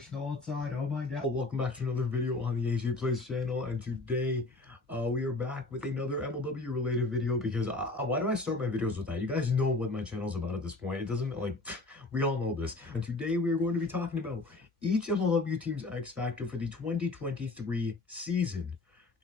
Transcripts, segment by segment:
snow outside. Oh my god. Welcome back to another video on the AJ Plays channel, and today we are back with another MLW related video because why do I start my videos with that? You guys know what my channel's about at this point. It doesn't, like, we all know this. And today we are going to be talking about each MLW team's X Factor for the 2023 season.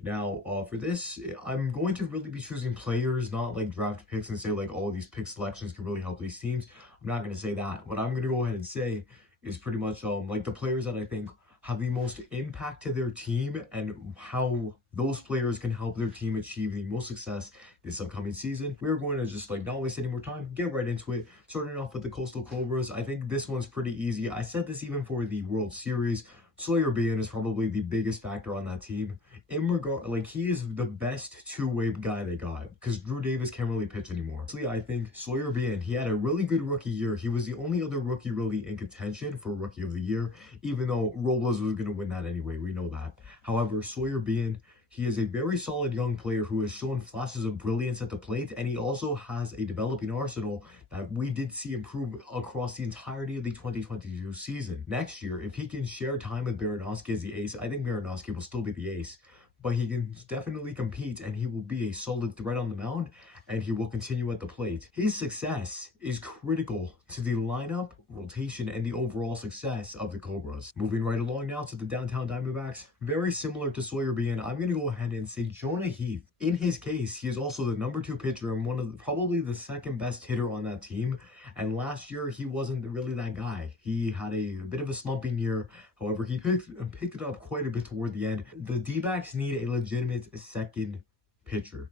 Now, for this, I'm going to really be choosing players, not like draft picks and say like, oh, these pick selections can really help these teams. I'm not going to say that. What I'm going to go ahead and say is pretty much like the players that I think have the most impact to their team and how those players can help their team achieve the most success this upcoming season. We're going to just like not waste any more time, get right into it. Starting off with the Coastal Cobras, I think this one's pretty easy. I said this even for the World Series. Sawyer being is probably the biggest factor on that team. In regard, like, he is the best two-way guy they got because Drew Davis can't really pitch anymore. Honestly, I think Sawyer being, he had a really good rookie year. He was the only other rookie really in contention for Rookie of the Year, even though Robles was going to win that anyway. We know that. However, Sawyer being, he is a very solid young player who has shown flashes of brilliance at the plate, and he also has a developing arsenal that we did see improve across the entirety of the 2022 season. Next year, if he can share time with Baranowski as the ace, I think Baranowski will still be the ace, but he can definitely compete and he will be a solid threat on the mound and he will continue at the plate. His success is critical to the lineup, rotation, and the overall success of the Cobras. Moving right along now to the Downtown Diamondbacks, very similar to Sawyer being, I'm going to go ahead and say Jonah Heath. In his case, he is also the #2 pitcher and one of probably the second best hitter on that team. And last year, he wasn't really that guy. He had a bit of a slumping year. However, he picked it up quite a bit toward the end. The D-backs need a legitimate second pitcher.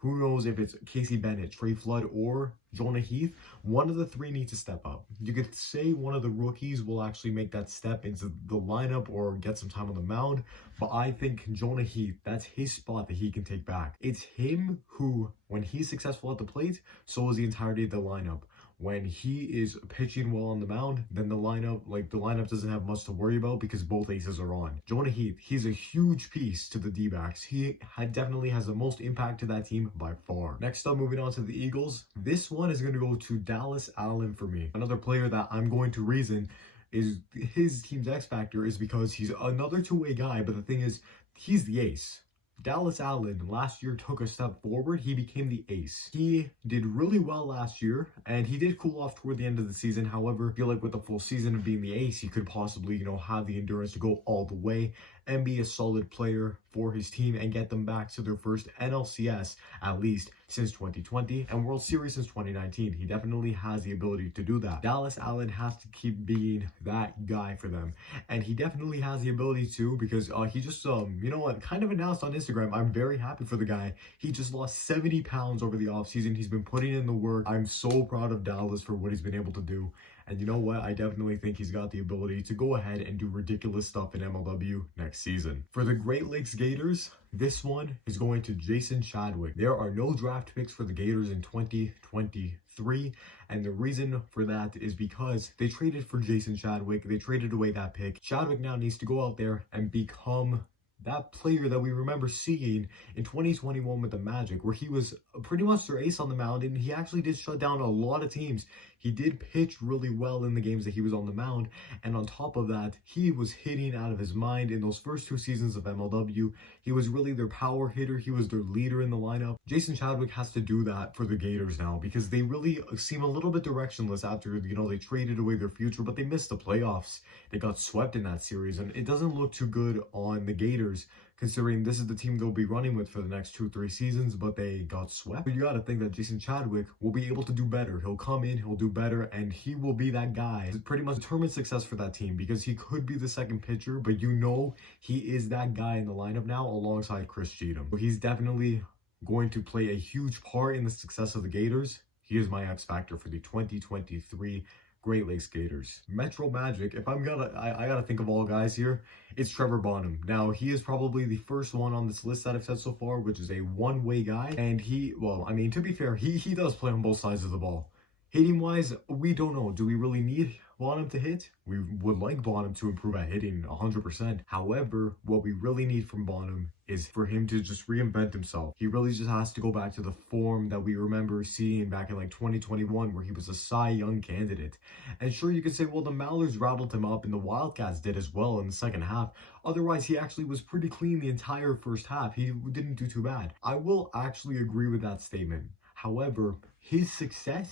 Who knows if it's Casey Bennett, Trey Flood, or Jonah Heath? One of the three needs to step up. You could say one of the rookies will actually make that step into the lineup or get some time on the mound, but I think Jonah Heath, that's his spot that he can take back. It's him who, when he's successful at the plate, so is the entirety of the lineup. When he is pitching well on the mound, then the lineup doesn't have much to worry about because both aces are on. Jonah Heath, he's a huge piece to the D-backs. He definitely has the most impact to that team by far. Next up, moving on to the Eagles. This one is going to go to Dallas Allen for me. Another player that I'm going to reason is his team's X Factor is because he's another two-way guy, but the thing is, he's the ace. Dallas Allen last year took a step forward. He became the ace. He did really well last year, and he did cool off toward the end of the season. However, I feel like with the full season of being the ace, he could possibly, have the endurance to go all the way and be a solid player for his team and get them back to their first NLCS, at least since 2020, and World Series since 2019. He definitely has the ability to do that. Dallas Allen has to keep being that guy for them, and he definitely has the ability to, because he just, kind of announced on Instagram, I'm very happy for the guy. He just lost 70 pounds over the offseason. He's been putting in the work. I'm so proud of Dallas for what he's been able to do. And you know what? I definitely think he's got the ability to go ahead and do ridiculous stuff in MLW next season. For the Great Lakes Gators, this one is going to Jason Chadwick. There are no draft picks for the Gators in 2023. And the reason for that is because they traded for Jason Chadwick. They traded away that pick. Chadwick now needs to go out there and become that player that we remember seeing in 2021 with the Magic, where he was pretty much their ace on the mound, and he actually did shut down a lot of teams. He did pitch really well in the games that he was on the mound, and on top of that, he was hitting out of his mind in those first 2 seasons of MLW. He was really their power hitter. He was their leader in the lineup. Jason Chadwick has to do that for the Gators now because they really seem a little bit directionless after, they traded away their future, but they missed the playoffs. They got swept in that series, and it doesn't look too good on the Gators, considering this is the team they'll be running with for the next 2-3 seasons, but they got swept. But you got to think that Jason Chadwick will be able to do better. He'll come in, he'll do better, and he will be that guy to pretty much determine success for that team because he could be the second pitcher, but he is that guy in the lineup now alongside Chris Cheatham. So he's definitely going to play a huge part in the success of the Gators. He is my X Factor for the 2023 Great Lakes Gators. Metro Magic, if I gotta think of all guys here, it's Trevor Bonham. Now, he is probably the first one on this list that I've said so far, which is a one-way guy. And to be fair, he does play on both sides of the ball. Hitting wise, we don't know. Do we really need Bonham to hit? We would like Bonham to improve at hitting 100%. However, what we really need from Bonham is for him to just reinvent himself. He really just has to go back to the form that we remember seeing back in like 2021, where he was a Cy Young candidate. And sure, you could say, well, the Mallards rattled him up and the Wildcats did as well in the second half. Otherwise, he actually was pretty clean the entire first half. He didn't do too bad. I will actually agree with that statement. However, his success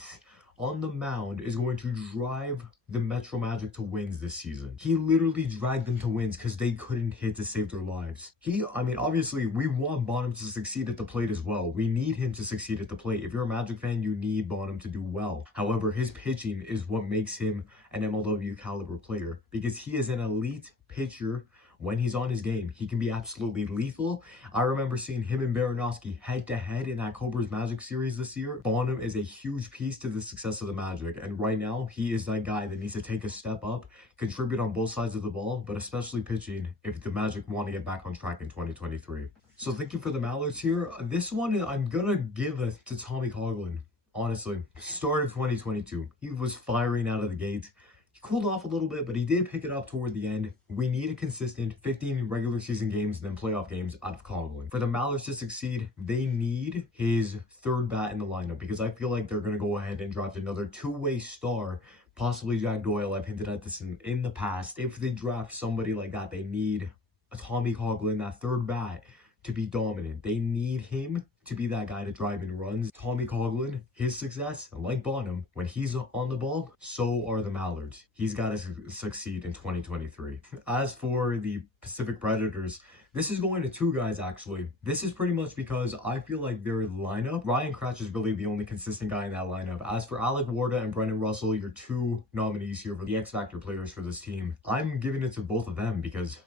on the mound is going to drive the Metro Magic to wins this season. He literally dragged them to wins because they couldn't hit to save their lives. I mean, obviously, we want Bonham to succeed at the plate as well. We need him to succeed at the plate. If you're a Magic fan, you need Bonham to do well. However, his pitching is what makes him an MLW caliber player, because he is an elite pitcher. When he's on his game, he can be absolutely lethal. I remember seeing him and Baranowski head-to-head in that Cobras Magic series this year. Bonham is a huge piece to the success of the Magic, and right now, he is that guy that needs to take a step up, contribute on both sides of the ball, but especially pitching if the Magic want to get back on track in 2023. So thank you for the Mallards here. This one, I'm gonna give it to Tommy Coughlin. Honestly, start of 2022, he was firing out of the gate. He cooled off a little bit, but he did pick it up toward the end. We need a consistent 15 regular season games and then playoff games out of Coughlin. For the Mallards to succeed, they need his third bat in the lineup, because I feel like they're going to go ahead and draft another two-way star, possibly Jack Doyle. I've hinted at this in the past. If they draft somebody like that, they need a Tommy Coughlin, that third bat, to be dominant. They need him to be that guy to drive in runs. Tommy Coughlin, his success, like Bonham, when he's on the ball, so are the Mallards. He's got to succeed in 2023. As for the Pacific Predators, this is going to two guys, actually. This is pretty much because I feel like their lineup, Ryan Cratch is really the only consistent guy in that lineup. As for Alec Warda and Brendan Russell, your two nominees here for the X Factor players for this team, I'm giving it to both of them because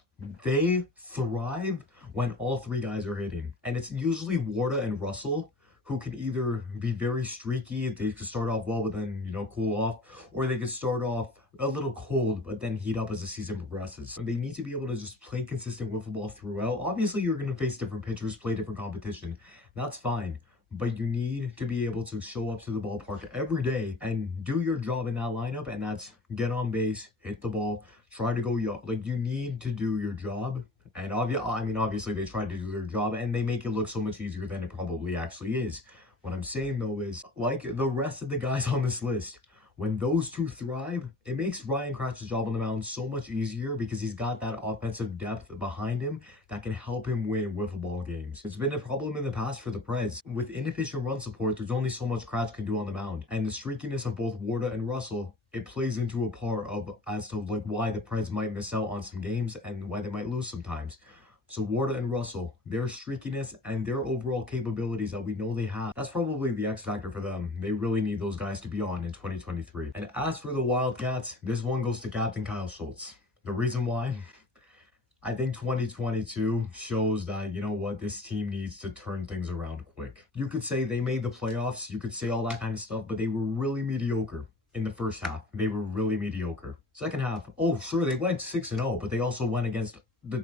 they thrive when all three guys are hitting. And it's usually Warda and Russell who can either be very streaky, they could start off well but then, cool off, or they could start off a little cold but then heat up as the season progresses. So they need to be able to just play consistent wiffle ball throughout. Obviously, you're going to face different pitchers, play different competition. That's fine. But you need to be able to show up to the ballpark every day and do your job in that lineup, and that's get on base, hit the ball, try to go young. Like, you need to do your job. And obviously they try to do their job and they make it look so much easier than it probably actually is. What I'm saying though is, like the rest of the guys on this list, when those two thrive, it makes Ryan Cratch's job on the mound so much easier because he's got that offensive depth behind him that can help him win wiffle ball games. It's been a problem in the past for the Preds. With inefficient run support, there's only so much Cratch can do on the mound. And the streakiness of both Warda and Russell, it plays into a part of as to like why the Preds might miss out on some games and why they might lose sometimes. So Warda and Russell, their streakiness and their overall capabilities that we know they have, that's probably the X factor for them. They really need those guys to be on in 2023. And as for the Wildcats, this one goes to Captain Kyle Schultz. The reason why? I think 2022 shows that, this team needs to turn things around quick. You could say they made the playoffs, you could say all that kind of stuff, but they were really mediocre. In the first half, they were really mediocre. Second half, oh sure, they went 6-0, but they also went against the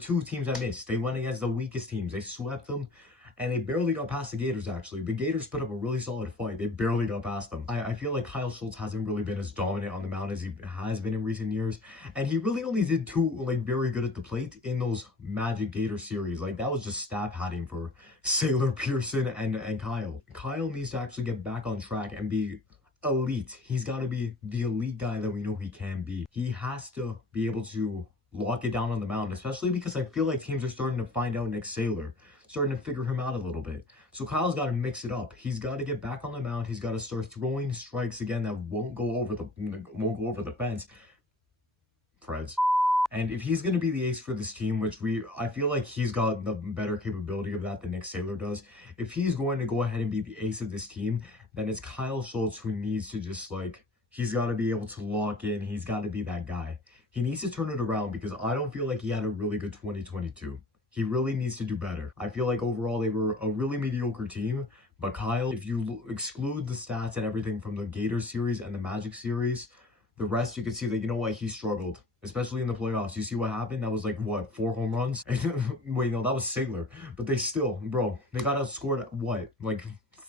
two teams I missed. They went against the weakest teams. They swept them, and they barely got past the Gators, actually. The Gators put up a really solid fight. They barely got past them. I feel like Kyle Schultz hasn't really been as dominant on the mound as he has been in recent years, and he really only did two, very good at the plate in those Magic Gator series. That was just stat padding for Sailor, Pearson, and Kyle. Kyle needs to actually get back on track and be elite. He's got to be the elite guy that we know he can be. He has to be able to lock it down on the mound, especially because I feel like teams are starting to find out Nick Sailor, starting to figure him out a little bit. So Kyle's got to mix it up. He's got to get back on the mound. He's got to start throwing strikes again that won't go over the fence. Preds. And if he's going to be the ace for this team, which I feel like he's got the better capability of that than Nick Sailor does. If he's going to go ahead and be the ace of this team, then it's Kyle Schultz who needs to just he's got to be able to lock in. He's got to be that guy. He needs to turn it around because I don't feel like he had a really good 2022. He really needs to do better. I feel like overall they were a really mediocre team, but Kyle, if you exclude the stats and everything from the Gators series and the Magic series, the rest you could see that, he struggled. Especially in the playoffs. You see what happened? That was 4 home runs? Wait, no, that was Sigler. But they still, bro, they got outscored at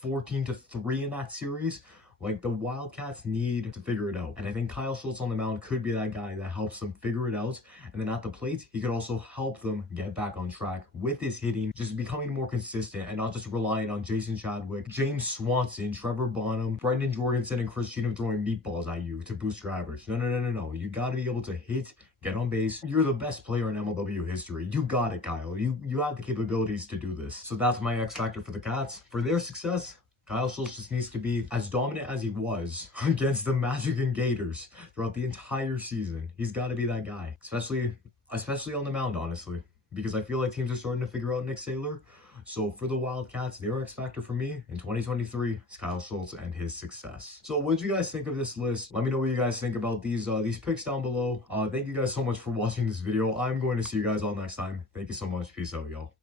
14-3 in that series? Like, the Wildcats need to figure it out. And I think Kyle Schultz on the mound could be that guy that helps them figure it out. And then at the plate, he could also help them get back on track with his hitting, just becoming more consistent and not just relying on Jason Chadwick, James Swanson, Trevor Bonham, Brendan Jorgensen, and Chris Cheatham throwing meatballs at you to boost your average. No. You got to be able to hit, get on base. You're the best player in MLW history. You got it, Kyle. You have the capabilities to do this. So that's my X factor for the Cats. For their success, Kyle Schultz just needs to be as dominant as he was against the Magic and Gators throughout the entire season. He's got to be that guy, especially on the mound, honestly, because I feel like teams are starting to figure out Nick Saylor. So for the Wildcats, their X factor for me in 2023 is Kyle Schultz and his success. So what do you guys think of this list? Let me know what you guys think about these picks down below. Thank you guys so much for watching this video. I'm going to see you guys all next time. Thank you so much. Peace out, y'all.